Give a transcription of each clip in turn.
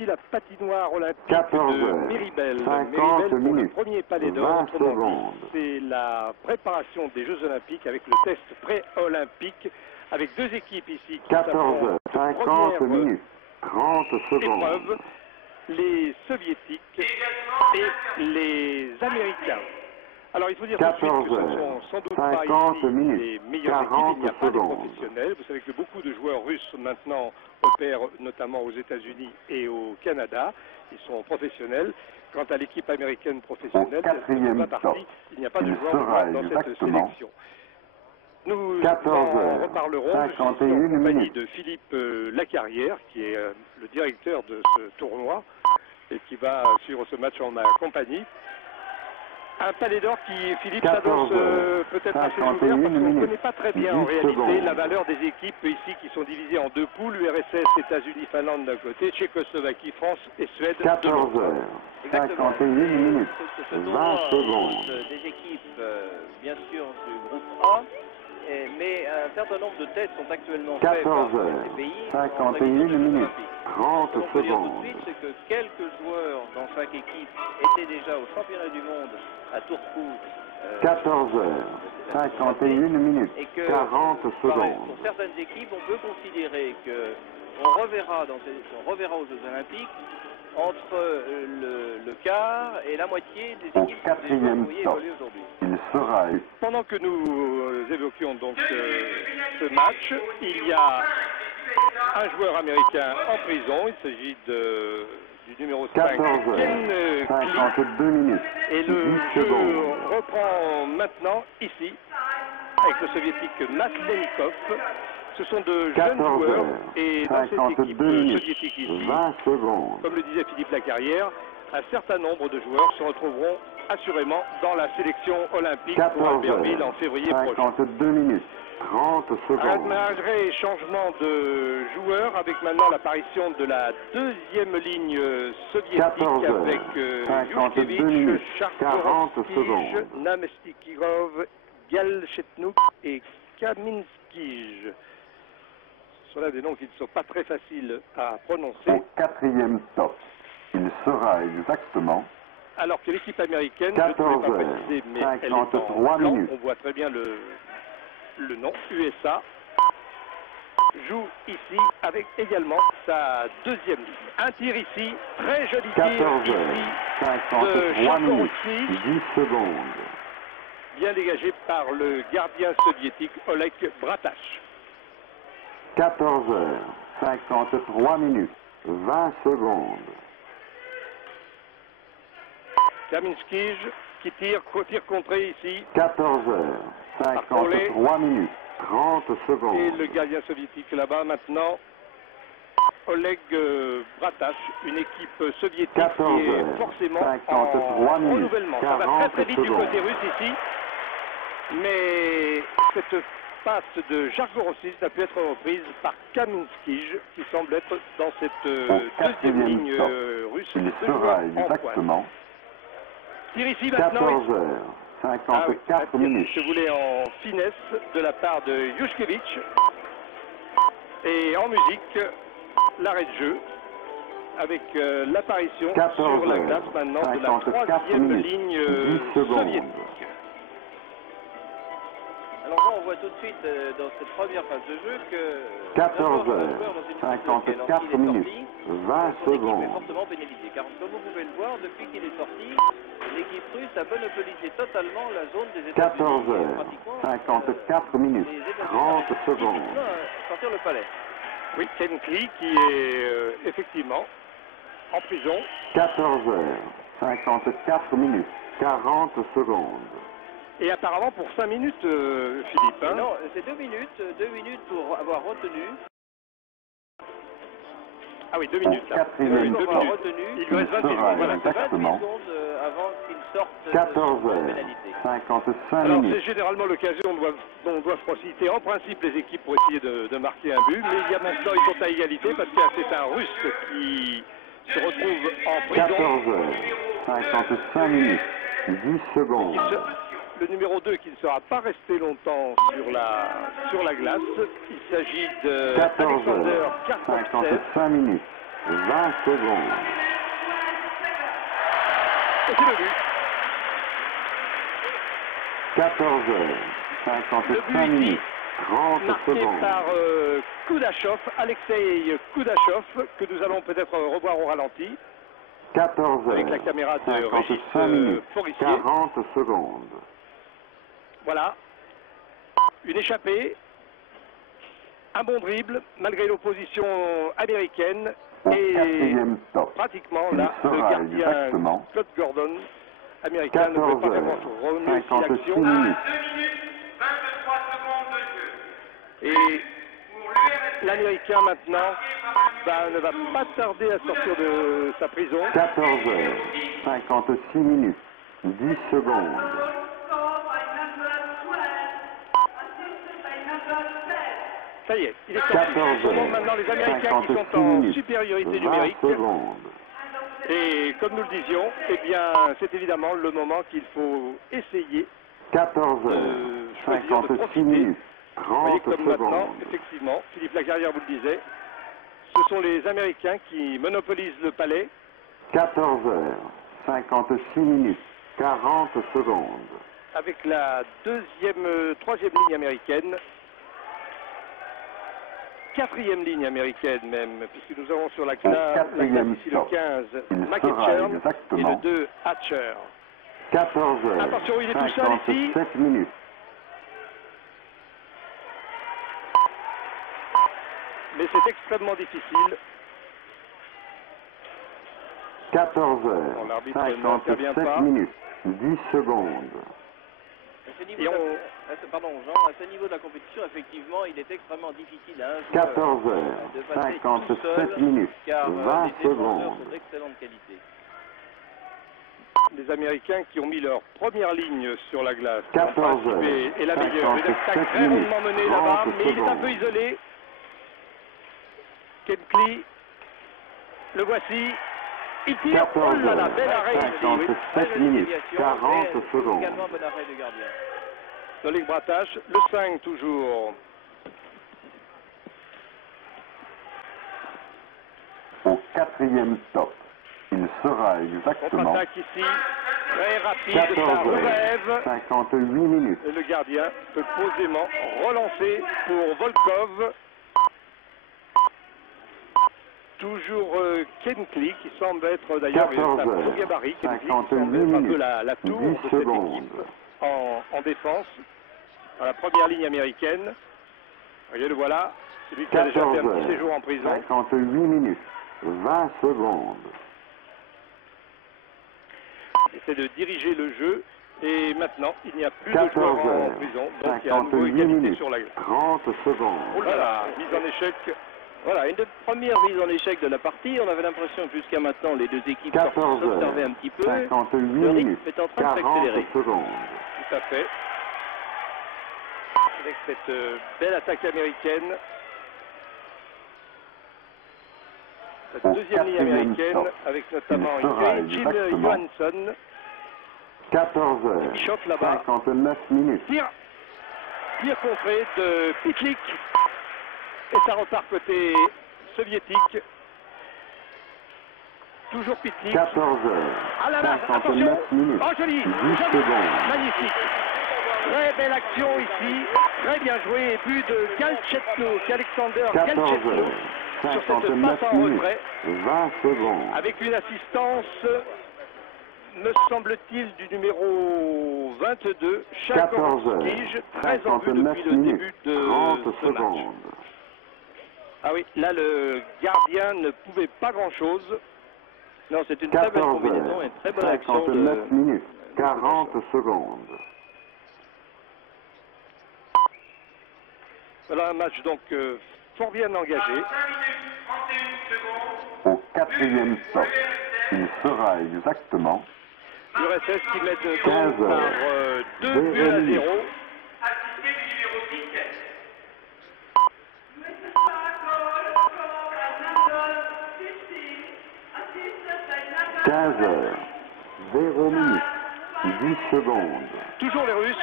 ici la patinoire olympique 14 de heures, Miribel. 50 Miribel pour le minutes, premier palais 20 d'or. Autrement secondes. dit, c'est la préparation des Jeux olympiques avec le test pré-olympique, avec deux équipes ici qui 14 heures, s'affrontent. 50 Première minutes, 30 secondes. épreuve, les soviétiques et les américains. Alors il faut dire tout de suite que ce ne sont sans doute pas 50 ici minutes, les meilleures équipes, il n'y a pas de secondes. professionnels. Vous savez que beaucoup de joueurs russes maintenant opèrent notamment aux États-Unis et au Canada. Ils sont professionnels. Quant à l'équipe américaine professionnelle, Au elle ne fait pas quatrième partie. Il n'y a pas de il joueurs sera dans cette exactement sélection. Nous 14 en heures, reparlerons. Je suis 51 ici en compagnie minutes. de Philippe Lacarrière, qui est le directeur de ce tournoi et qui va suivre ce match en ma compagnie. Un palais d'or qui, Philippe, s'annonce peut-être assez ouvert parce qu'on ne connaît pas très bien en réalité la valeur des équipes ici qui sont divisées en deux poules, URSS, États-Unis, Finlande d'un côté, Tchécoslovaquie, France et Suède de 14 l'autre. heures, 51 minutes, Ce 20 tournoi secondes. compte des équipes, bien sûr, du groupe A, mais un certain nombre de tests sont actuellement faits par 14 heures, ces pays. 51 minutes, 30 Ce qu'on peut dire tout de secondes. suite, c'est que quelques joueurs dans chaque équipe étaient déjà au championnat du monde à Turku. 14 heures, 51 minutes, et que, 40 pour secondes. certaines équipes, on peut considérer qu'on reverra, on reverra aux Jeux Olympiques entre le quart et la moitié des Au équipes que vous quatrième voyez temps, évoluer aujourd'hui. il sera Pendant que nous évoquions donc ce match, il y a un joueur américain en prison. Il s'agit du numéro 5, 14 heures, Ken Klee. 52 minutes, Et le 10 jeu secondes. reprend maintenant ici avec le soviétique Maslenikov. Ce sont de jeunes 14 joueurs heures, et dans cette équipe 52 minutes, soviétique ici, 20 secondes. comme le disait Philippe Lacarrière, un certain nombre de joueurs se retrouveront assurément dans la sélection olympique pour 14 Albertville en heures, février prochain. 52 minutes, 30 secondes. Malgré changement de joueurs, avec maintenant l'apparition de la deuxième ligne soviétique 14 heures, avec 52 Yushkevich, minutes, 40 Charkorovskij, secondes. Namestikirov, Galchetnouk et Kaminskij. Ce sont là des noms qui ne sont pas très faciles à prononcer. Au quatrième top, il sera exactement Alors que l'équipe américaine, 14 je ne vais pas heures, préciser, mais elle est en 53 blanc, minutes. on voit très bien le nom, USA, joue ici avec également sa deuxième ligne. Un tir ici, très joli tir 14 ici heures, de 53 minutes, Charkorovskij, 10 secondes. bien dégagé par le gardien soviétique Oleg Bratash. 14 heures, 53 minutes, 20 secondes. Kaminskij qui tire contré ici, 14 heures, 53 minutes, 30 secondes. et le gardien soviétique là-bas maintenant, Oleg Bratash, une équipe soviétique 14 qui est heures, forcément 53 en minutes, renouvellement. Ça va très 40 très vite du secondes. côté russe ici, mais cette passe de Jargorovskij n'a pu être reprise par Kaminskij, qui semble être dans cette Au deuxième quatrième ligne top, russe. il Deux sera joueurs en pointe. exactement Tire ici maintenant. 14 heures, 54 un tir, minutes. si vous voulez, en finesse de la part de Yushkevich. Et en musique, l'arrêt de jeu avec l'apparition 14 sur la heures, glace maintenant de la 54 troisième minutes, ligne 10 secondes. soviétique. Alors là, on voit tout de suite dans cette première phase de jeu que 14 d'abord, un heures, joueur dans une équipe 54 lorsqu'il est minutes, sorti, 20 son équipe est secondes. fortement pénalisée. Car comme vous pouvez le voir, depuis qu'il est sorti, l'équipe russe a monopolisé totalement la zone des États-Unis. 14 heures, Pratiquement, 54 minutes, les États-Unis 30 arrivent secondes. difficilement à sortir le palais. Oui, Ken Klee qui est effectivement en prison. 14 heures, 54 minutes, 40 secondes. Et apparemment pour 5 minutes, Philippe. Hein. Non, c'est 2 minutes pour avoir retenu. Ah oui, 2 minutes. Là. Quatrième Deux pour avoir minutes. retenu. Il lui reste 28 sera secondes. Voilà. exactement 28 secondes avant qu'il sorte 14 de heures, pénalité. 55 Alors c'est minutes. généralement l'occasion dont on doit profiter en principe les équipes pour essayer de marquer un but, mais il y a maintenant ils sont à égalité parce que c'est un Russe qui se retrouve en 14 prison. heures, 55 minutes, 10 secondes. Le numéro 2 qui ne sera pas resté longtemps sur la glace. Il s'agit de 14 Alexander heures, Karpovtsev. 55 minutes, 20 secondes. Et c'est le but. 14 heures, Le 55 but ici, minutes, 30 marqué secondes. par Koudachov, Alexei Koudachov, que nous allons peut-être revoir au ralenti, 14 heures, avec la caméra de Régis 55 minutes, Forissier. 40 secondes. Voilà, une échappée, un bon dribble, malgré l'opposition américaine, Au et 4e stop, pratiquement il là, le sera gardien exactement Claude Gordon, américain, ne 14 pouvait pas faire heures, grand-chose. Revenez 56 aussi l'action. minutes. 2 minutes, 23 secondes de jeu. Et Pour l'URSS, l'américain maintenant ne va pas tarder à sortir de sa prison. 14 heures, 56 minutes, 10 secondes. Ça y est, il est sorti. 14 Ce sont heures, maintenant les Américains qui 56 sont en minutes, supériorité 20 numérique. secondes. Et comme nous le disions, eh bien, c'est évidemment le moment qu'il faut essayer. 14 heures, choisir de 56 profiter. minutes, Vous voyez 30 comme maintenant, secondes. effectivement, Philippe Lacarrière vous le disait, ce sont les Américains qui monopolisent le palais. 14 heures, 56 minutes, 40 secondes. Avec la troisième ligne américaine, quatrième ligne américaine même, puisque nous avons sur la glace quatrième ici le stop. 15 Il McEachern sera et exactement le 2 Hatcher. 14 heures, Attention, il est tout seul ici. 57 minutes. Mais c'est extrêmement difficile. 14 Bon, heures, l'arbitre n'intervient 57 pas. minutes, 10 secondes. À ce niveau Et de la- on- à ce- pardon, Jean, à ce niveau de la compétition, effectivement, il est extrêmement difficile à un joueur 14 de heures, passer tout 57 seul, minutes, car 20 les défenseurs secondes. sont d'excellente qualité. Les Américains qui ont mis leur première ligne sur la glace. 14 En principe, est la meilleure. Une 57 attaque très minutes, rondement menée là-bas, 30 mais il est un peu secondes. isolé. Kenkly, le voici. Il tire. 14 Oh là là, heures, bel arrêt ici. 57 minutes, 40 secondes. Également bon arrêt de gardien. Nolik Bratache, le 5 toujours. Au 4e stop, il sera exactement Contre-attaque ici, très rapide, 14 ça heures, relève. 58 minutes. Et le gardien peut posément relancer pour Volkov. Toujours Kenkly qui semble être d'ailleurs 14 un gros heures, gabarit. Kenkly qui 58 semble être un peu minutes, la tour 10 de cette secondes. équipe en défense. Dans la première ligne américaine. Voyez, le voilà. Celui qui a déjà 14 fait un petit heures, séjour en prison. 58 minutes, 20 secondes. Il essaie de diriger le jeu. Et maintenant, il n'y a plus de joueurs 14 en heures, prison. Donc il y a à nouveau 58 égalité minutes, sur la glace. 30 secondes. Oh là là, mise en échec. Voilà, une des premières mises en échec de la partie. On avait l'impression que jusqu'à maintenant, les deux équipes 14 s'observaient heures, un petit peu. 58 Le rythme minutes, est en train de 40 s'accélérer. secondes. Tout à fait. Avec cette belle attaque américaine. Cette Au deuxième ligne quatrième américaine, stop, avec notamment il sera Jim exactement Johansson. 14 heures, Qui chope là-bas. 59 minutes. Tir contré de Pitlick. Et ça repart côté soviétique. Toujours Pitlick. 14 heures, Ah là là, 59 attention. minutes, Oh joli, 10 joli. secondes. Magnifique. Très belle action ici. Très bien joué. Et but de Galchetno, Alexander 14 Galchetno. heures, Sur cette 59 passe en minutes, retrait. 20 secondes. Avec une assistance, me semble-t-il, du numéro 22, 14 heures, Tige, très en vue 59 depuis le minutes, début de 30 ce match. secondes. Ah oui, là le gardien ne pouvait pas grand-chose. Non, c'est une très belle 14 combinaison heures, et une très bonne action 59 de... minutes, 40 secondes. Voilà un match donc fort bien engagé. 5 minutes, 31 secondes. Au 4e stop, il sera exactement L'URSS qui met de 15 par heures, 2 buts à 0. Assisté du numéro 17. 15 heures, 0 minutes, 10 secondes. Toujours les Russes,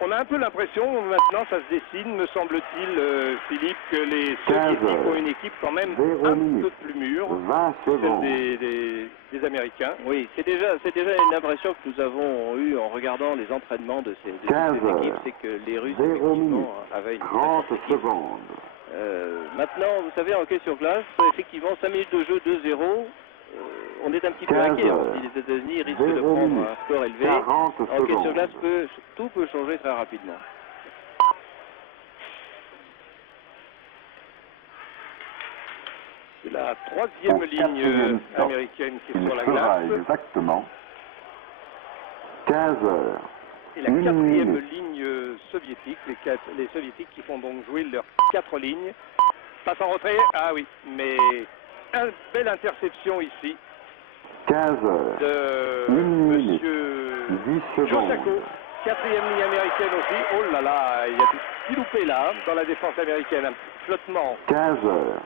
on a un peu l'impression, maintenant ça se dessine, me semble-t-il, Philippe, que les Soviétiques ont une équipe quand même un peu plus mûre 20 que secondes. celle des Américains. Oui, c'est déjà une impression que nous avons eue en regardant les entraînements de ces équipes, c'est que les Russes effectivement avaient une 30 secondes. Maintenant, vous savez, en hockey sur glace, effectivement, 5 minutes de jeu, 2-0, on est un petit peu inquiet. On se dit les États-Unis risquent de prendre un score élevé. En hockey sur glace, tout peut changer très rapidement. C'est la troisième ligne américaine qui est sur la glace. Exactement. 15 heures. Et la quatrième ligne soviétique, les soviétiques qui font donc jouer leurs 4 lignes. Passe en retrait, ah oui, mais une belle interception ici 15 heures. de 1 minute. monsieur 10 secondes. Josako, quatrième ligne américaine aussi. Oh là là, il y a du petit loupé là dans la défense américaine, un petit flottement. 15 heures.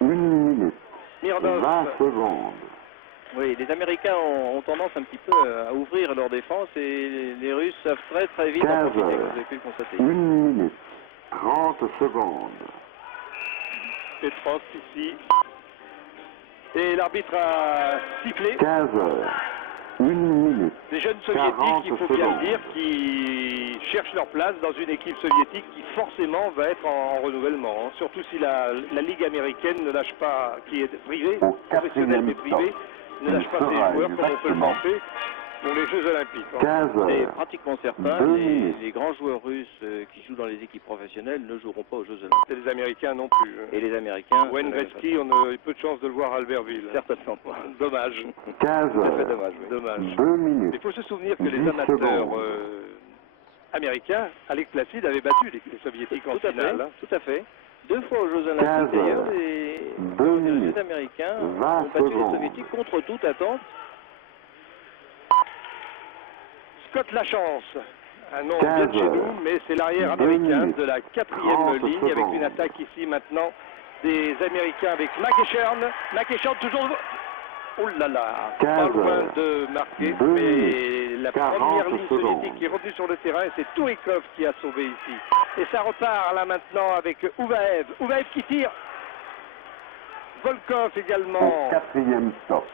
1 minute. Mirdov. 20 secondes. Oui, les Américains ont tendance un petit peu à ouvrir leur défense et les Russes savent très très vite en 15 profiter, heures. comme vous avez pu le constater. 1 minute. 30 secondes. Petrov ici. Et l'arbitre a sifflé. 15 heures. 1 minute. Des jeunes soviétiques, il faut bien le dire, qui cherchent leur place dans une équipe soviétique qui forcément va être en renouvellement. Hein. Surtout si la Ligue américaine ne lâche pas, qui est privée, professionnelle mais privée, ne lâche pas ses joueurs comme on peut le penser pour les Jeux Olympiques. Hein. 15 C'est heures. pratiquement certain, les grands joueurs russes qui jouent dans les équipes professionnelles ne joueront pas aux Jeux Olympiques. Et les Américains non plus. Et les Américains... Wayne Gretzky, on a eu peu de chance de le voir à Albertville. Certainement pas. Dommage. 15 Tout à fait heures. dommage, oui. Dommage. 2 minutes. Il faut se souvenir que 10 les amateurs secondes. américains, Alec Placide, avaient battu les soviétiques en Tout à finale. fait, Hein. tout à fait. 2 fois aux Jeux 15 Olympiques d'ailleurs, heures. les 2 minutes. les Américains 20 ont battu les secondes. Soviétiques contre toute attente. Scott Lachance, un nom 15 bien de chez heures. nous, mais c'est l'arrière 2 américain minutes. de la 4e 30 ligne avec secondes. une attaque ici maintenant des Américains avec McEachern. McEachern toujours... Oh là là, 15 pas loin heures. de marquer, 2 mais minutes. la 40 première ligne secondes. soviétique qui est revenue sur le terrain, et c'est Tourikov qui a sauvé ici. Et ça repart là maintenant avec Ouvaev. Ouvaev qui tire. Volkov également. Au 4e stop.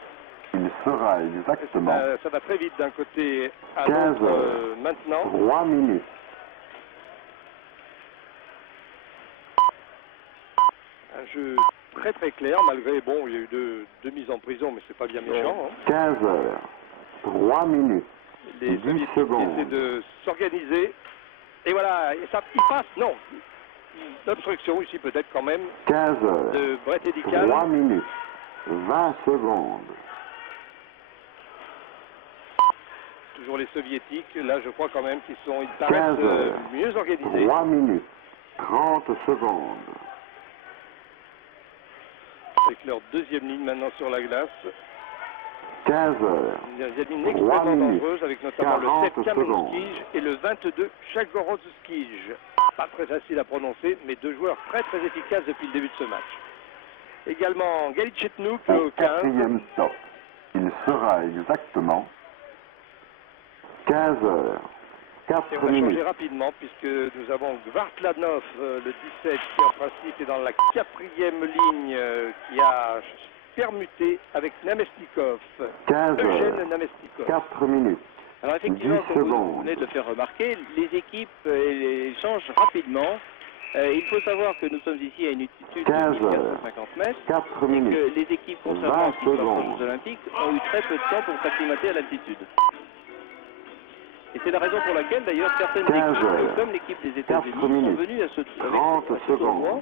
Il sera exactement Ça va très vite d'un côté à 15 l'autre heures. maintenant. 3 minutes. Un jeu très très clair, malgré, bon, il y a eu deux mises en prison, mais c'est pas bien méchant. Hein. 15 heures. 3 minutes. Les 10 Soviétiques secondes. essaient de s'organiser. Et voilà, et ça, il passe, non. L'obstruction ici peut-être quand même 15 heures. de Brett Edical. 3 minutes. 20 secondes. Toujours les Soviétiques, là je crois quand même qu'ils sont, ils 15 paraissent heures. mieux organisés. 3 minutes. 30 secondes. Avec leur deuxième ligne maintenant sur la glace. 15 heures. Une deuxième ligne 3 extrêmement minutes, dangereuse avec notamment le 7 40 Kaminskij et le 22 Chagorodskij. Pas très facile à prononcer, mais deux joueurs très très efficaces depuis le début de ce match. Également Galichetnouk Au au 15. 4e stop. Il sera exactement 15 heures. Et 4 on va changer minutes. rapidement puisque nous avons Gvartlanov, le 17, qui en principe est dans la 4e ligne, qui a permuté avec Namestnikov. 15 heures. Eugène Namestnikov. 4 minutes. Alors effectivement, 10 comme vous secondes. venez de le faire remarquer, les équipes changent rapidement. Il faut savoir que nous sommes ici à une altitude de 15 1450 mètres. 4 Et minutes. que les équipes, contrairement à ce qui se passe aux secondes. Jeux Olympiques, ont eu très peu de temps pour s'acclimater à l'altitude. Et c'est la raison pour laquelle, d'ailleurs, certaines 15 équipes, heures. comme l'équipe des 4 États-Unis, sont minutes. venues à ce, 30 avec ce tournoi secondes.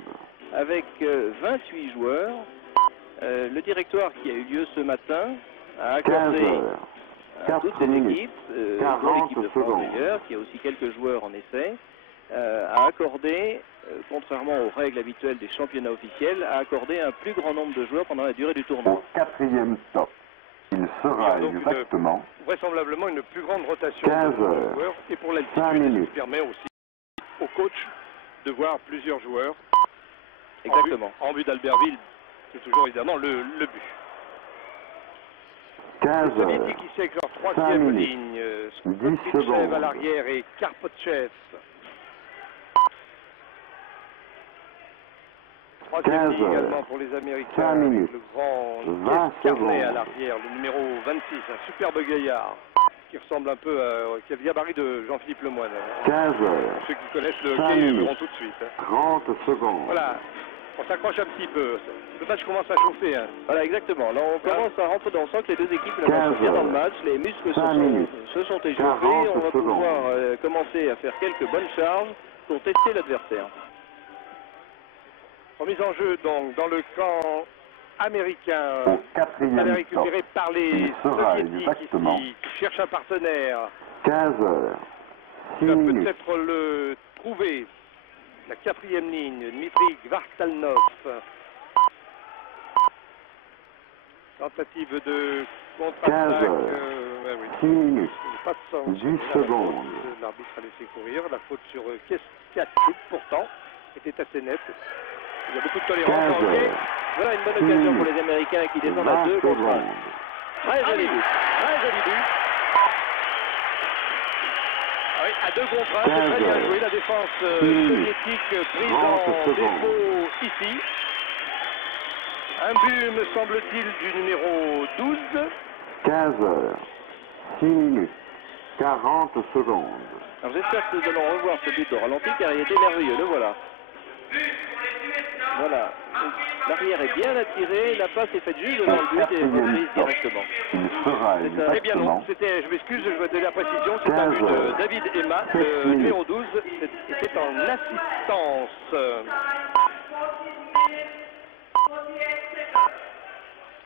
avec 28 joueurs. Le directoire qui a eu lieu ce matin a 15 accordé heures. à 4 toutes ces minutes. équipes, dont 40 l'équipe de France secondes. d'ailleurs, qui a aussi quelques joueurs en essai, a accordé, contrairement aux règles habituelles des championnats officiels, a accordé un plus grand nombre de joueurs pendant la durée du tournoi. Au 4e stop. Il sera Donc exactement vraisemblablement une plus grande rotation 15 de heures. joueurs et pour 5 l'altitude, minutes. qui permet aussi au coach de voir plusieurs joueurs. Exactement. En vue d'Albertville, c'est toujours évidemment le but. Les Soviétiques ici avec leur troisième ligne. Skopitchev à l'arrière et Karpotchev. Troisième ligne également pour les Américains avec le grand Keith Carney à l'arrière, le numéro 26, un superbe gaillard qui ressemble un peu qui a le gabarit de Jean-Philippe Lemoyne. 15 heures. Ceux qui connaissent le hockey le verront tout de suite. 30 secondes. Voilà, on s'accroche un petit peu. Le match commence à chauffer. Hein. Voilà, exactement. Là, on commence à rentrer dans le sang que les deux équipes sont bien dans le match. Les muscles se sont échauffés. On va pouvoir commencer à faire quelques bonnes charges pour tester l'adversaire. Remise en jeu donc dans le camp américain. Allez récupéré par les Soviétiques ici, qui cherchent un partenaire. 15 heures. Il va peut-être le trouver. La quatrième ligne, Dmitri Gvartalnov. Tentative de contre-attaque. 6 minutes. Pas de sens. 10 secondes. L'arbitre a laissé courir. La faute sur Keskiatchouk pourtant était assez nette. Il y a beaucoup de tolérance. Voilà une bonne occasion pour les Américains qui descendent à 2 contre 1. Très joli but. Très joli but. Ah oui, à 2 contre 1, c'est très bien joué. La défense soviétique prise en défaut ici. Un but, me semble-t-il, du numéro 12. 15 heures. 6 minutes. 40 secondes. Alors j'espère que nous allons revoir ce but au ralenti car il était merveilleux. Le voilà. Voilà, l'arrière est bien attiré, la passe est faite juste devant le but et reprise directement. Eh bien non, c'était, je m'excuse, je vais donner la précision, c'est un but de David Emma, le numéro 12, c'était en assistance.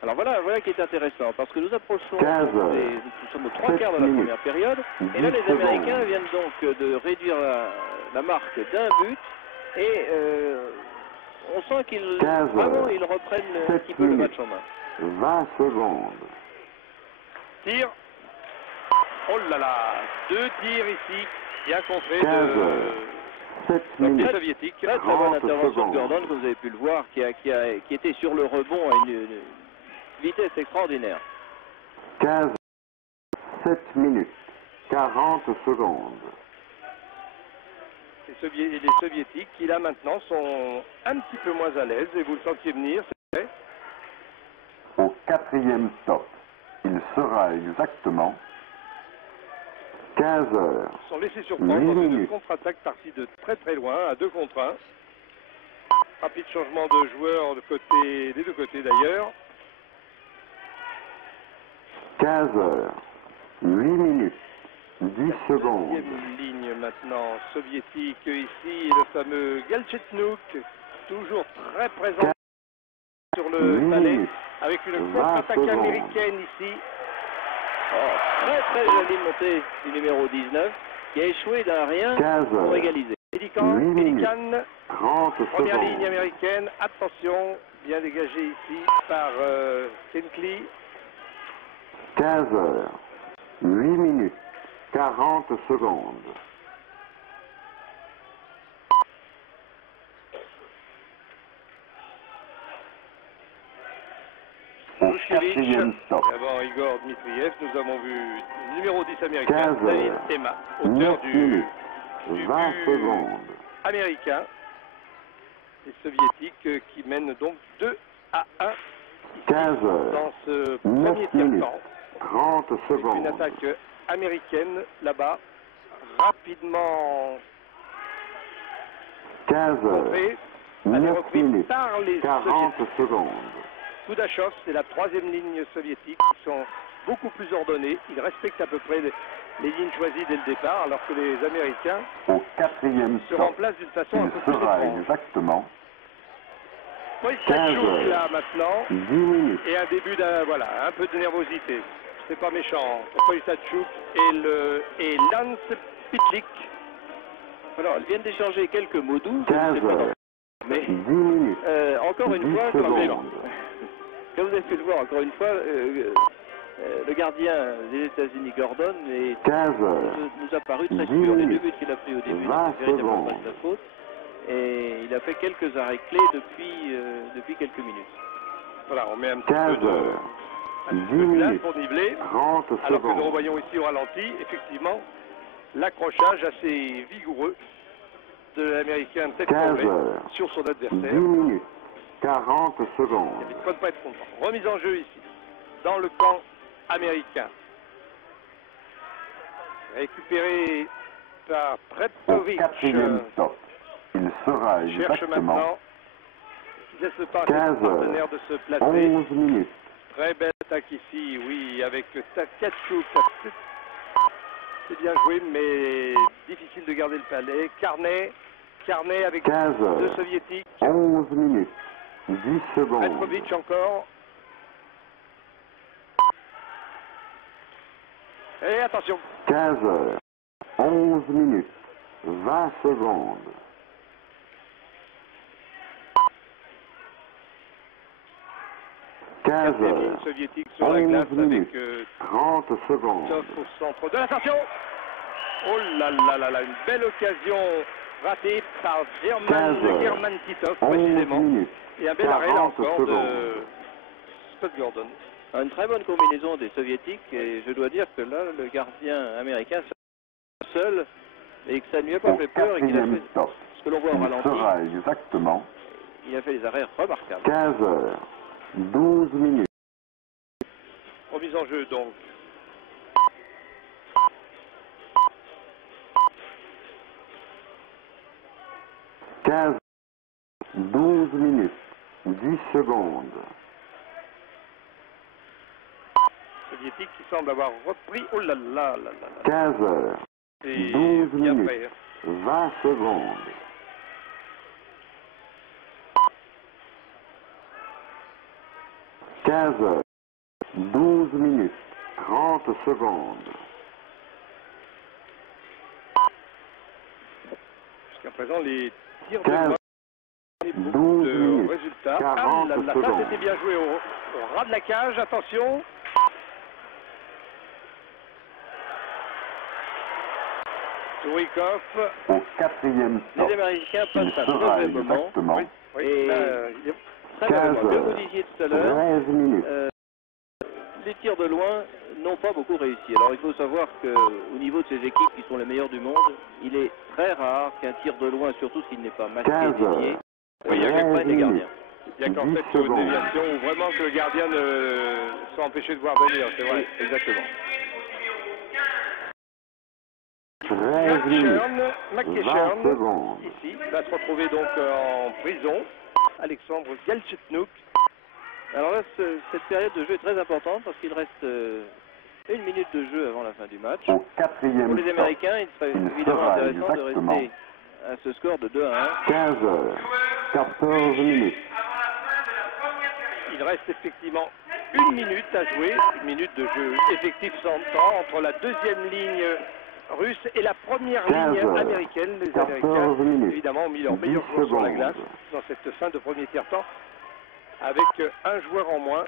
Alors voilà qui est intéressant, parce que nous approchons, nous sommes aux 3 quarts de la première période, et là les Américains viennent donc de réduire la marque d'un but, et on sent qu'ils ils reprennent un petit peu le match en main. 20 secondes. Tir. Oh là là, 2 tirs ici, bien contrés des Soviétiques. Très bonne intervention de Gordon, comme vous avez pu le voir, qui était sur le rebond à une vitesse extraordinaire. 15, 7 minutes, 40 secondes. Les Soviétiques qui là maintenant sont un petit peu moins à l'aise et vous le sentiez venir, c'est vrai. Au 4e stop, il sera exactement 15 heures. Ils sont laissés surprendre dans une contre-attaque partie de très très loin, à 2 contre 1. Rapide changement de joueurs des deux côtés d'ailleurs. 15 heures, 8 minutes. 10 secondes. Deuxième ligne maintenant soviétique ici, le fameux Galchetnouk, toujours très présent sur le palais, avec une contre-attaque américaine ici. Oh, très jolie montée du numéro 19, qui a échoué d'un rien pour égaliser. Pelican, 30 première secondes. ligne américaine, attention, bien dégagé ici par Kenkly. 15 heures, 8 minutes. 40 secondes. Au 4e stop. Avant Igor Dmitriev, nous avons vu le numéro 10 américain, 15 David heures, Emma, auteur du 20 secondes. Américain. Les Soviétiques qui mènent donc 2 à 1 15 heures, dans ce 9 premier minutes, tiers-temps. 30 secondes. Une attaque américaine là-bas, rapidement 15 heures, 9 minutes, par les 40 Soviétiques. secondes. Kudashov, c'est la 3e ligne soviétique, ils sont beaucoup plus ordonnés, ils respectent à peu près les lignes choisies dès le départ, alors que les Américains Au 4e se stop, remplacent d'une façon un peu il plus sera étrange. exactement Tchachouk là maintenant, 10 minutes. et un début un peu de nervosité. C'est pas méchant. Tchachouk et Lance Pitlik. Alors, ils viennent d'échanger quelques mots doux. 15 heures, Mais 10 minutes. encore une 10 fois, secondes. comme vous avez pu le voir, encore une fois, le gardien des États-Unis, Gordon, 15 heures, nous a paru très 10 sûr. Les 2 minutes, buts qu'il a pris au début, 20 c'était véritablement pas secondes. de sa faute. Et il a fait quelques arrêts clés depuis quelques minutes. Voilà, on met un petit 15 peu heures, Un petit peu de glace minutes. pour niveler. 30 Alors que nous secondes. revoyons ici au ralenti, effectivement, l'accrochage assez vigoureux de l'Américain Ted 15 Crowley heures. sur son 10 adversaire. minutes. 40 secondes. Il ne peut pas être content. Remise en jeu ici, dans le camp américain. Récupéré par Au Trepkovic. 4e stop. Il sera Cherche exactement maintenant. Il laisse le temps à 15 ses partenaires de se placer. 11 minutes. Très belle attaque ici, oui, avec Takachuk. C'est bien joué, mais difficile de garder le palais. Carnet avec 15 deux heures. soviétiques. 11 minutes. 10 secondes. Petkovic encore. Et attention. 15 heures. 11 minutes. 20 secondes. 15 Quatrième ligne heures. soviétique sur la 11 glace minutes. avec 30 secondes. Titov au centre de l'attention. Oh là là là là, une belle occasion ratée par 15 heures. German Titov 11 précisément. minutes. Et un bel arrêt là 40 encore de secondes. Scott Gordon. Une très bonne combinaison des soviétiques et je dois dire que là, le gardien américain seul et que ça ne lui a pas Au fait peur et qu'il a 4e fait stop. ce que l'on voit au Il ralenti. sera exactement Il a fait des arrêts remarquables. 15 heures. 12 minutes. Remise en jeu donc. « 15, 12 minutes, 10 secondes. Soviétique qui semble avoir repris. Oh là là là là là. 15 heures, Et 12 bien minutes, fait. 20 secondes. 15 heures, 12 minutes, 30 secondes. Jusqu'à présent, les tirs de 15, loin, 12 de minutes, résultats. 40 Ah là là, ça secondes. c'était bien joué au ras de la cage. Attention. Tourikov. Au 4e stop, Les Américains il passent un sera mauvais moment. exactement Oui, Et- Très 15 mauvais moment. Comme vous heures, disiez tout à l'heure, 13 minutes. les tirs de loin n'ont pas beaucoup réussi. Alors il faut savoir qu'au niveau de ces équipes qui sont les meilleures du monde, il est très rare qu'un tir de loin, surtout s'il n'est pas masqué, 15 dédié, heures, Oui, il y a 13 prenne les gardiens. minutes, Il n'y a qu'en 10 fait sur une secondes. déviation où vraiment que le gardien ne soit empêché de voir venir, c'est vrai. Oui, exactement. 13 minutes, McKechern, 20 secondes. ici, va se retrouver donc en prison. Alexandre Galchitnouk. Alors là, cette période de jeu est très importante parce qu'il reste une minute de jeu avant la fin du match. Au 4e Pour les stop, Américains, il serait il évidemment sera intéressant de exactement rester à ce score de 2 à 1. 15 heures, 14 minutes. Il reste effectivement une minute à jouer, une minute de jeu effectif sans temps entre la deuxième ligne russe et la première 15 ligne heures, américaine. Les 14 Américains, minutes, évidemment, ont mis leur 10 meilleur joueur sur la secondes. glace dans cette fin de premier tiers-temps, avec un joueur en moins.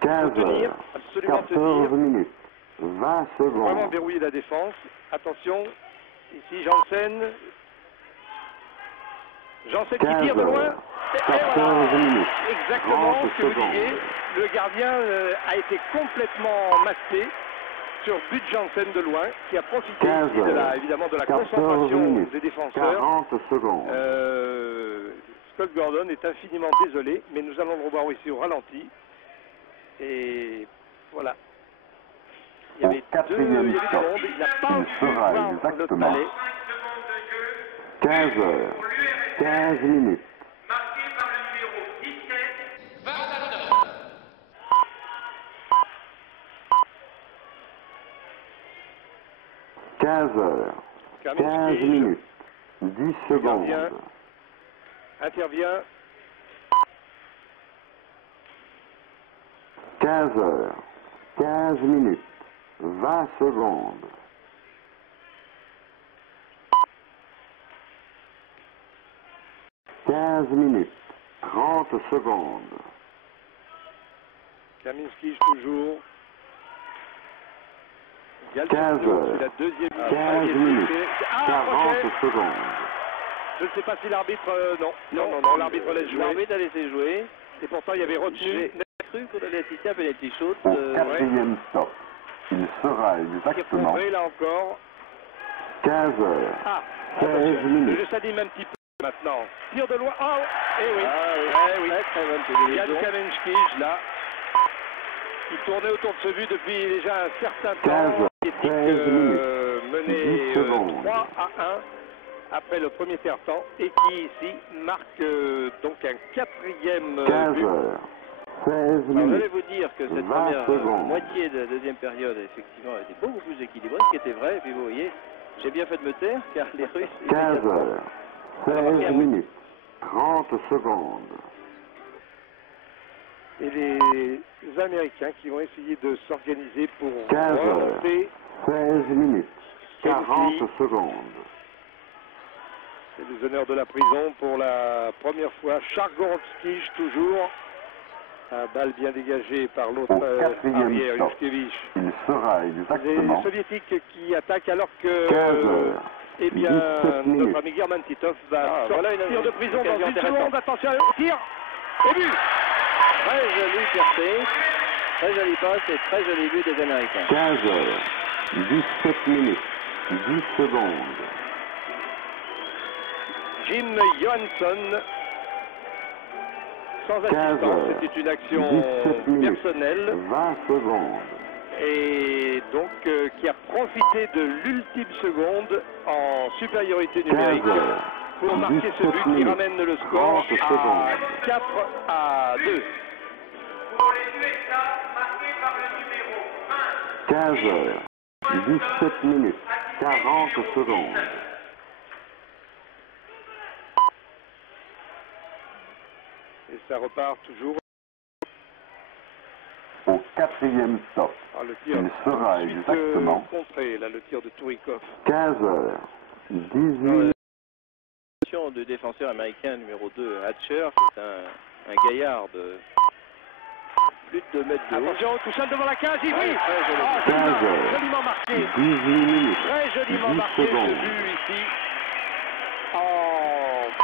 15 Tenir, heures, absolument 14 tenir, minutes, 20 vraiment secondes. verrouiller la défense. Attention, ici Janssen. Janssen qui 15 tire de loin. heures, Et 14 voilà. minutes, Exactement 30 ce que vous secondes. disiez. Le gardien a été complètement masqué sur but Janssen de loin, qui a profité 15 ici de heures, évidemment de la 14 concentration minutes, des défenseurs. 40 secondes. Scott Gordon est infiniment désolé, mais nous allons le revoir ici au ralenti. Et voilà. Il y Au avait quatrième du stop, monde, il n'a pas il pu sera voir le exactement palais. 15 heures, 15 minutes. Marqué par le numéro 17, Vatanov. 15 heures, 15 Kaminski minutes, 10 secondes. gardien. Intervient. 15 heures, 15 minutes, 20 secondes. 15 minutes, 30 secondes. Kaminski toujours. 15 Galchenyuk, heures, la deuxième 15 minutes, 40 ok. secondes. Je ne sais pas si l'arbitre... non, l'arbitre laisse jouer. L'arbitre a laissé jouer. Et pourtant, il y avait retenu cru qu'on allait assister à un penalty shoot. Au quatrième stop, il sera exactement là encore. 15 heures, Ah, 16 minutes. je s'anime un petit peu maintenant. Tir de loin. Oh, eh oui. Oui. Très bonne télévision. Yann Kamenskij, là, qui tournait autour de ce but depuis déjà un certain temps. 15 minutes. Mené 10 secondes. 3-1 après le premier tiers-temps et qui ici marque donc un quatrième 15 but. heures, 16 Alors, je minutes. vais vous dire que cette 20 première secondes. moitié de la deuxième période, effectivement, était beaucoup plus équilibrée, ce qui était vrai. Et puis vous voyez, j'ai bien fait de me taire, car les Russes... 15 heures, 16 minutes, 30 secondes. Et les Américains qui vont essayer de s'organiser pour 15 heures, remonter. 16 minutes, 40 secondes. C'est les honneurs de la prison pour la première fois. Chargorodskij toujours. Un balle bien dégagée par l'autre Au quatrième arrière, stop, Yushkevich. il sera Les exactement soviétiques qui attaquent alors que 15 heures, eh bien, 17 minutes. notre ami German Titov va voilà sortir une de prison dans occasion une intéressante. seconde. Attention, tir et but. Très joli percé, très joli passe et très joli but des Américains. 15 heures, 17 minutes, 10 secondes. Jim Johansson, sans 15 assistance, heures, c'était une action 17 minutes, personnelle 20 secondes. et donc qui a profité de l'ultime seconde en supériorité numérique 15 heures, pour marquer ce 17 but qui minutes, ramène le score 30 à secondes. 4-2. Pour les USA, marqué par le numéro 15 heures, 17 minutes, 40 secondes. Et ça repart toujours. Au quatrième stop, Ah, le tir il sera ensuite, exactement contré, là, le tir de Tourikov. 15 heures, 18 minutes. Du défenseur américain numéro 2, Hatcher, c'est un gaillard de plus de 2 mètres de haut. Attention, tout seul devant la case, Ivry. Très joli. Ah, 15 joliment, heures, joliment marqué. 18 minutes, Très joliment 10 marqué ce secondes. but ici.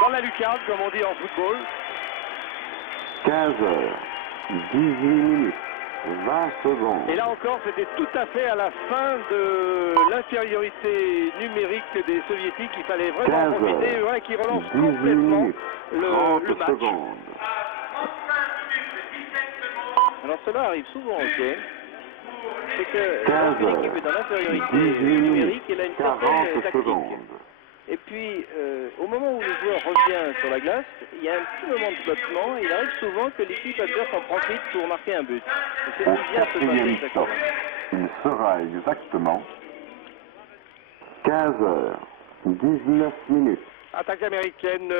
Dans la lucarne, comme on dit en football. 15 heures, 18 minutes, 20 secondes. Et là encore, c'était tout à fait à la fin de l'infériorité numérique des Soviétiques. Il fallait vraiment 15 profiter, heures, ouais, qui relance 18 complètement minutes, le 30 match. secondes. Alors cela arrive souvent, ok. C'est que 15 lorsqu'une heures, équipe est en infériorité 18 numérique, minutes, elle a une 40 certaine tactique. secondes. Et puis, au moment où le joueur revient sur la glace, il y a un petit moment de flottement. Il arrive souvent que l'équipe adverse en profite pour marquer un but. Et c'est Au ce qui vient se passer quatrième exactement. stop, il sera exactement 15 heures, 19 minutes. Attaque américaine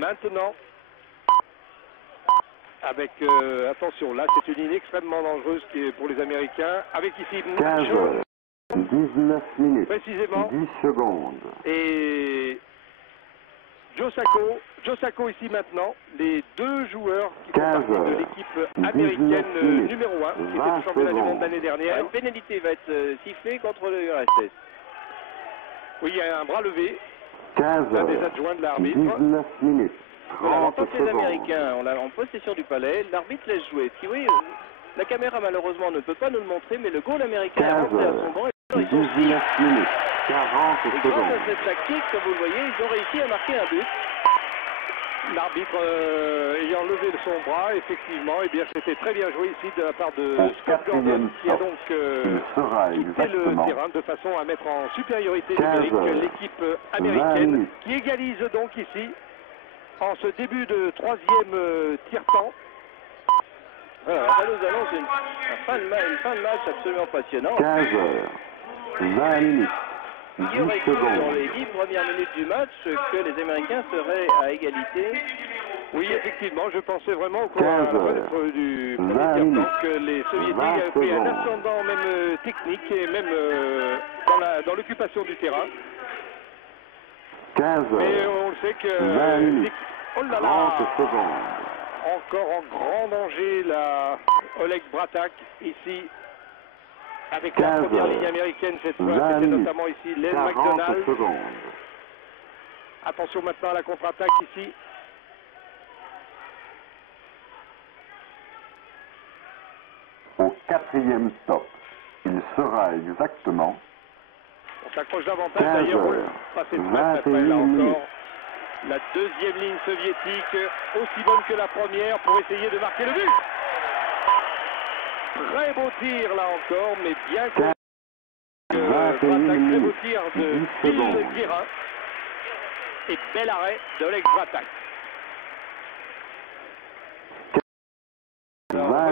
maintenant. Avec, attention, là c'est une ligne extrêmement dangereuse qui est pour les Américains. Avec ici 15 Joe, heures, 19 minutes, précisément. 10 secondes. Et Joe Sacco ici maintenant. Les deux joueurs qui font 15 partie de heures, l'équipe 19 américaine minutes, numéro 1, qui était 20 le championnat du monde secondes. l'année dernière. Une pénalité va être sifflée contre le URSS. Oui, il y a un bras levé 15 d'un des heures, adjoints de l'arbitre. 19 minutes, Voilà, 30 maintenant que les secondes. Américains ont en possession du palais, l'arbitre laisse jouer. Si oui, la caméra malheureusement ne peut pas nous le montrer, mais le goal américain est 15 rentré à son heures, banc. Et ils sont 19 minutes, 40 Et grâce secondes. à cette tactique, comme vous le voyez, ils ont réussi à marquer un but. L'arbitre ayant levé son bras, effectivement, eh bien c'était très bien joué ici de la part de Au Scott Gordon, quatrième qui a stop, donc il sera quitté le exactement terrain de façon à mettre en supériorité 15 numérique heures, l'équipe 20 américaine, minutes. qui égalise donc ici en ce début de troisième tiers-temps. Voilà, ça nous annonce une fin de match absolument passionnante. 15 heures, 20 minutes, Qui 10 aurait cru dans secondes. les 10 premières minutes du match que les Américains seraient à égalité? Oui, effectivement, je pensais vraiment au 15 heures, du 20 premier tiers-temps minutes, que les Soviétiques 20 avaient pris un secondes. ascendant même technique et même dans l'occupation du terrain. 15 Mais heures, on le sait que 20 minutes, oh là 30 là, secondes. encore en grand danger la Oleg Bratak ici avec la 15 première heures, ligne américaine cette fois, 20 c'était minutes, notamment ici Len 40 McDonald. secondes. Attention maintenant à la contre-attaque ici. quatrième stop. Il sera exactement On s'accroche davantage d'ailleurs pour passer très près là encore. La deuxième ligne soviétique, aussi bonne que la première pour essayer de marquer le but. Très beau tir là encore, mais bien que très beau tir de Phil Guérin. Et bel arrêt de Oleg Zvatak. Voilà à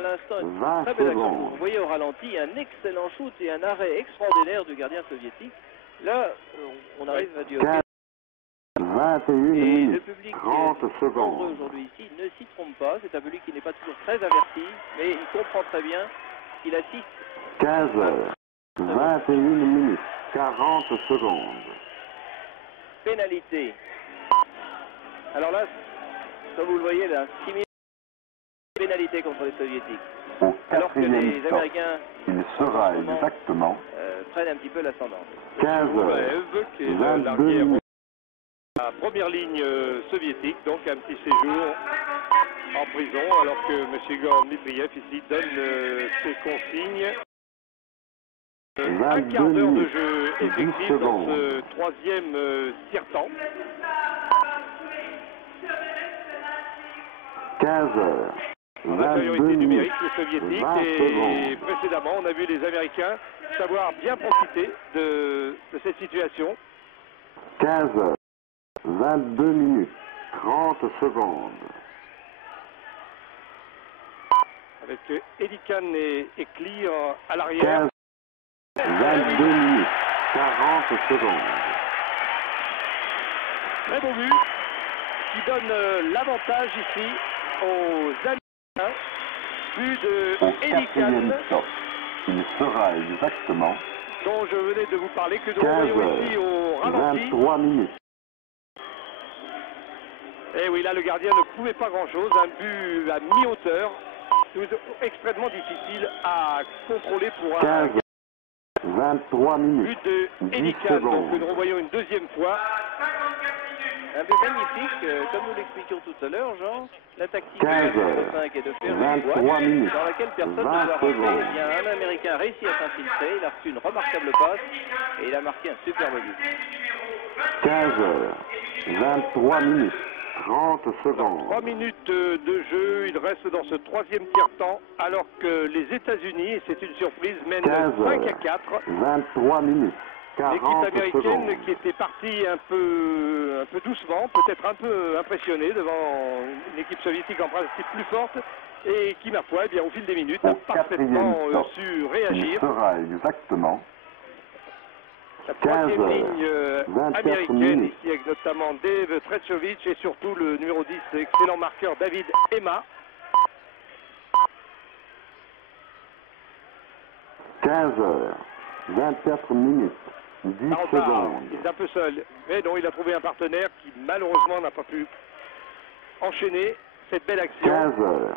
l'instant une très belle action. Vous voyez au ralenti un excellent shoot et un arrêt extraordinaire du gardien soviétique. Là, on arrive à du hockey. 21 et le public 30 secondes. Aujourd'hui ici ne s'y trompe pas. C'est un public qui n'est pas toujours très averti, mais il comprend très bien qu'il assiste. 15 heures, 21 minutes, 40 secondes. Pénalité. Alors là, comme vous le voyez là, 6 minutes de pénalité contre les soviétiques. Alors que les Américains il sera exactement prennent un petit peu l'ascendant. 15 heures, qui est l'arrière. La première ligne soviétique, donc un petit séjour en prison, alors que M. Igor Dmitriev ici donne ses consignes. Un quart d'heure de jeu effectif dans ce troisième tiers-temps. 15 heures, en infériorité numérique, les soviétiques, et précédemment, on a vu les Américains savoir bien profiter de cette situation. 15 heures, 22 minutes, 30 secondes. Avec Elikan et Clear à l'arrière. 22 minutes, 40 secondes. Très beau but qui donne l'avantage ici aux Américains. But de Elikan. Il sera exactement dont je venais de vous parler, que nous voyons ici au ralenti. 23 minutes. Et oui, là le gardien ne pouvait pas grand-chose. Un but à mi-hauteur. Extrêmement difficile à contrôler pour un 23 minutes. but de Elikan, donc nous revoyons une deuxième fois. Un but magnifique, comme nous l'expliquions tout à l'heure, Jean. La tactique de 5 est de faire une boîte dans laquelle personne ne doit rentrer. Eh bien, un Américain réussit à s'infiltrer, il a reçu une remarquable passe et il a marqué un superbe but. 15 heures, 23 minutes, 30 secondes. 3 minutes de jeu, il reste dans ce troisième tiers-temps, alors que les États-Unis, et c'est une surprise, mènent 5 à 4. 23 minutes. L'équipe américaine qui était partie un peu doucement, peut-être un peu impressionnée devant une équipe soviétique en principe plus forte et qui, ma foi, eh bien, au fil des minutes, a parfaitement su réagir. Il sera exactement la troisième ligne américaine ici avec notamment Dave Tretchovich et surtout le numéro 10, excellent marqueur David Emma. 15 heures, 24 minutes. 10 secondes. Il est un peu seul, mais non, il a trouvé un partenaire qui malheureusement n'a pas pu enchaîner cette belle action. 15 heures,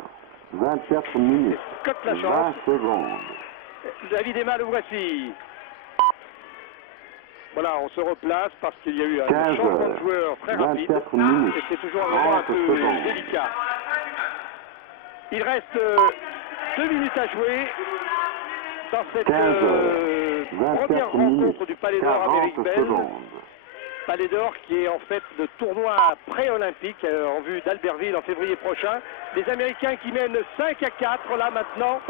24 minutes, 20 secondes. David Emma, le voici. Voilà, on se replace parce qu'il y a eu un changement de joueur très rapide. Et c'est toujours un moment un peu délicat. Il reste 2 minutes à jouer dans cette première rencontre du Palais d'Or Amérique Belle. Palais d'Or qui est en fait le tournoi pré-olympique en vue d'Albertville en février prochain. Les Américains qui mènent 5 à 4 là maintenant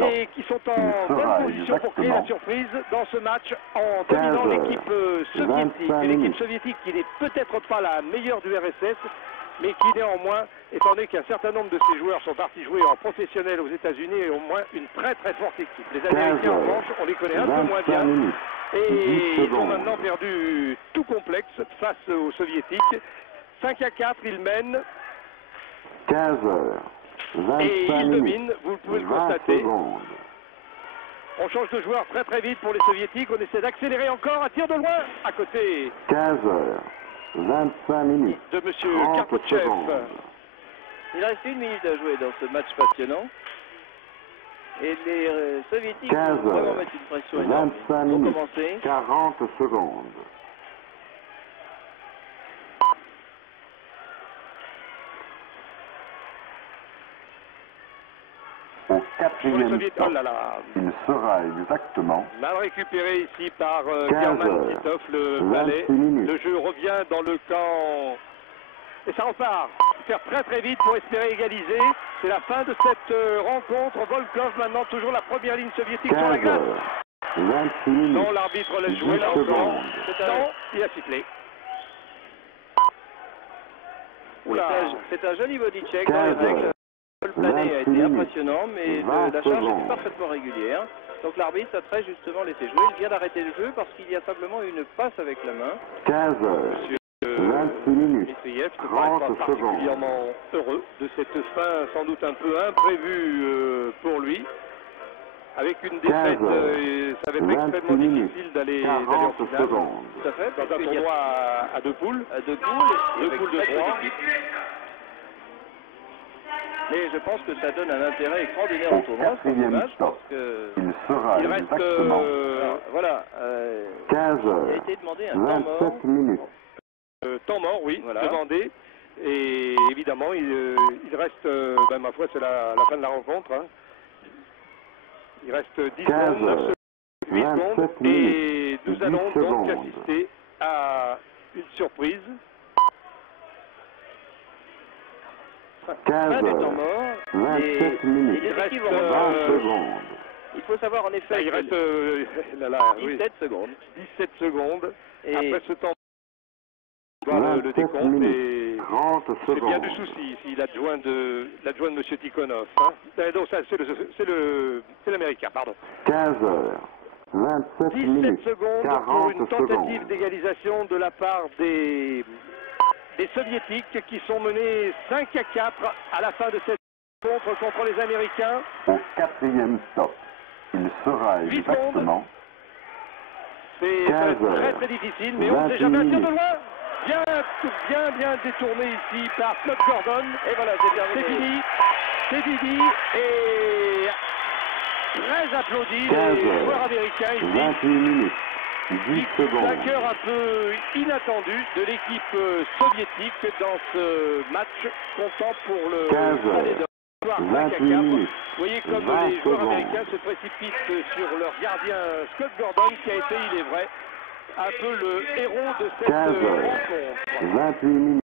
et qui sont en bonne position pour créer la surprise dans ce match en dominant l'équipe soviétique. Et l'équipe soviétique qui n'est peut-être pas la meilleure du RSS, mais qui néanmoins, étant donné qu'un certain nombre de ces joueurs sont partis jouer en professionnel aux États-Unis, est au moins une très très forte équipe. Les Américains en revanche, on les connaît un peu moins bien et ils ont maintenant perdu tout complexe face aux Soviétiques. 5 à 4, ils mènent. 15 heures, 25 et ils dominent, vous pouvez le constater. Secondes. On change de joueur très très vite pour les Soviétiques, on essaie d'accélérer encore, un tir de loin à côté. 15 heures, 25 minutes. De M. Karpotchev. Il reste 1 minute à jouer dans ce match passionnant. Et les Soviétiques vont vraiment mettre une pression énorme. 25 minutes, 40 secondes. Au Sur le 4e soviétique. stop, Oh là là. il sera exactement Mal récupéré ici par 15 German heures, Titov, le 26 balai. minutes. Le jeu revient dans le camp. Et ça repart. Faire très très vite pour espérer égaliser. C'est la fin de cette rencontre. Volkov maintenant toujours la première ligne soviétique sur la 15 glace. heures, 26 minutes. Non, l'arbitre l'a joué 10 là encore. secondes. Non, il a sifflé. Oula. C'est un joli body check dans les 15 règles. heures, Le plané a été 26 impressionnant, mais 20 la charge secondes. est parfaitement régulière. Donc l'arbitre a très justement laissé jouer. Il vient d'arrêter le jeu parce qu'il y a simplement une passe avec la main. 15 heures, 26 minutes. Mitrief ne paraît 30 pas secondes. particulièrement heureux de cette fin sans doute un peu imprévue pour lui. Avec une défaite, 15 heures, ça va être 26 extrêmement minutes, difficile d'aller 40 en finale. secondes. Tout à fait. Dans un parce qu'il y a tournoi à deux poules. deux poules, et Deux avec poules de très peu 3. d'équipes. Mais je pense que ça donne un intérêt extraordinaire au Au tournoi, ce 4e match, stop, parce que il sera Il reste exactement alors, voilà, 15 il a heures, été demandé un temps mort. 27 minutes. Temps mort, oui, Voilà. demandé. Et évidemment, il reste, ma foi, c'est la fin de la rencontre. Hein. Il reste 10 15 secondes, 9 heures, secondes, 8 secondes. 27 Et minutes, nous 10 allons donc secondes. assister à une surprise. 15 Fin du temps heures, mort. 27 minutes, les équipes vont 20 reprendre. secondes. Il faut savoir en effet Il que reste oui, 17 secondes. 17 secondes. Et Après ce temps, on va voir le 27 décompte. minutes, Et 30 c'est bien secondes. du souci ici, l'adjoint de M. Tikhonov. Hein. Donc ça, c'est l'américain, pardon. 15 heures, 27 17 minutes, secondes pour 40 une tentative secondes. d'égalisation de la part des soviétiques qui sont menés 5-4 à la fin de cette rencontre contre les Américains. Au 4e stop, il sera 8 exactement C'est 15 très heures, très difficile, mais on ne sait 28 jamais un tir de minutes. loin. Bien détourné ici par Scott Gordon. Et voilà, c'est terminé. C'est fini. Et très applaudi 15 les heures, joueurs américains ici. 28 minutes, 10 secondes. Vainqueur un peu inattendu de l'équipe soviétique dans ce match comptant pour le 15 palais heures, d'or 5-4. 28 minutes, Vous voyez comme 20 les joueurs secondes. américains se précipitent sur leur gardien Scott Gordon qui a été, il est vrai, un peu le héros de cette 15 heures, rencontre. 28 minutes.